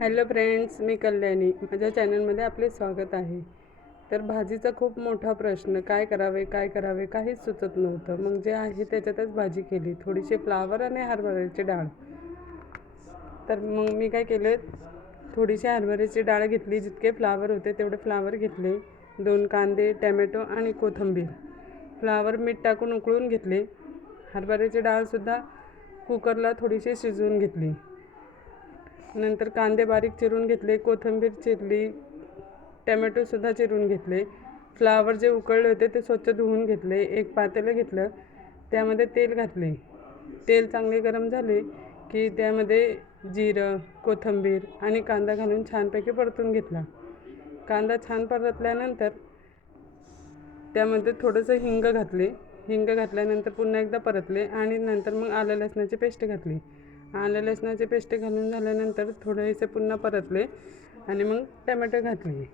Hello friends, मी कल्याणी. माझ्या चॅनलमध्ये आपले स्वागत आहे. तर भाजीचा खूप मोठा प्रश्न, काय करावे काहीच सुचत नव्हतं. मग जे आहे त्याच्यातच भाजी केली, थोडीशी फ्लावर आणि हरभऱ्याची डाळ. तर मग मी काय केलं, थोडीशी हरभऱ्याची डाळ घेतली, जितके फ्लावर होते तेवढे फ्लावर घेतले, 2 कांदे, टॅमॅटो आणि कोथिंबीर. फ्लावर मीठ टाकून उकळून घेतले. हरभऱ्याची डाळसुद्धा कुकरला थोडीशी शिजवून घेतली. नंतर कांदे बारीक चिरून घेतले, कोथिंबीर चिरली, टॅमॅटोसुद्धा चिरून घेतले. फ्लावर जे उकळले होते ते स्वच्छ धुवून घेतले. एक पातेलं घेतलं, त्यामध्ये तेल घातले. तेल चांगले गरम झाले की त्यामध्ये जिरं, कोथिंबीर आणि कांदा घालून छानपैकी परतून घेतला. कांदा छान परतल्यानंतर त्यामध्ये थोडंसं हिंग घातले. हिंग घातल्यानंतर पुन्हा एकदा परतले आणि नंतर मग आलं लसणाची पेस्ट घातली. आलं लसणाची पेस्ट घालून झाल्यानंतर थोडेसे पुन्हा परतले आणि मग टॅमॅटो घातले.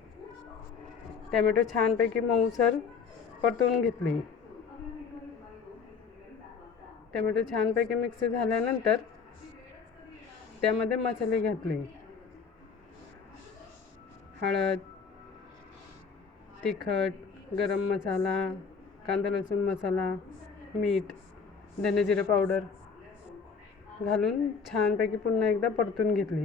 टॅमॅटो छानपैकी मऊसर परतून घेतले. टॅमॅटो छानपैकी मिक्स झाल्यानंतर त्यामध्ये मसाले घातले. हळद, तिखट, गरम मसाला, कांदा लसूण मसाला, मीठ, धने-जिरे पावडर घालून छानपैकी पुन्हा एकदा परतून घेतले.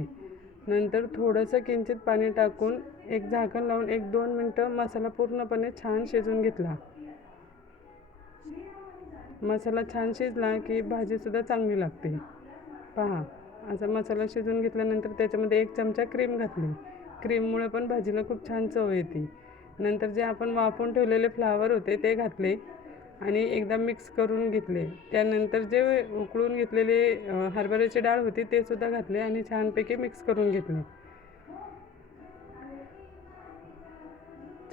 नंतर थोडंसं किंचित पाणी टाकून एक झाकण लावून 1-2 मिनटं मसाला पूर्णपणे छान शिजवून घेतला. मसाला छान शिजला की भाजीसुद्धा चांगली लागते. पहा, असा मसाला शिजवून घेतल्यानंतर त्याच्यामध्ये 1 चमचा क्रीम घातली. क्रीममुळे पण भाजीला खूप छान चव येते. नंतर जे आपण वाफवून ठेवलेले फ्लावर होते ते घातले आणि एकदा मिक्स करून घेतले. त्यानंतर जे उकळून घेतलेले हरभऱ्याची डाळ होती ते सुद्धा घातले आणि छानपैकी मिक्स करून घेतले.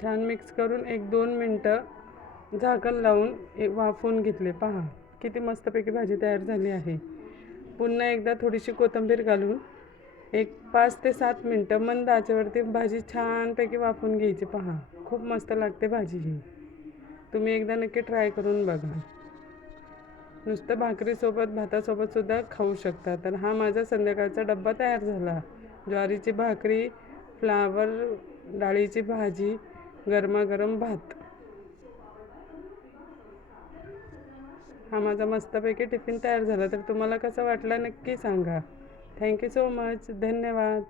छान मिक्स करून 1-2 मिनटं झाकण लावून वाफवून घेतले. पहा, किती मस्तपैकी भाजी तयार झाली आहे. पुन्हा एकदा थोडीशी कोथिंबीर घालून 5 ते 7 मिनटं मंद आचेवरती भाजी छानपैकी वाफवून घ्यायची. पहा, खूप मस्त लागते भाजी ही. तुम्ही एकदा नक्की ट्राय करून बघा. नुसतं भाकरीसोबत, भातासोबतसुद्धा खाऊ शकता. तर हा माझा संध्याकाळचा डब्बा तयार झाला. ज्वारीची भाकरी, फ्लावर, डाळीची भाजी, गरमागरम भात. हा माझा मस्तपैकी टिफिन तयार झाला. तर तुम्हाला कसा वाटला नक्की सांगा. Thank you so much. धन्यवाद.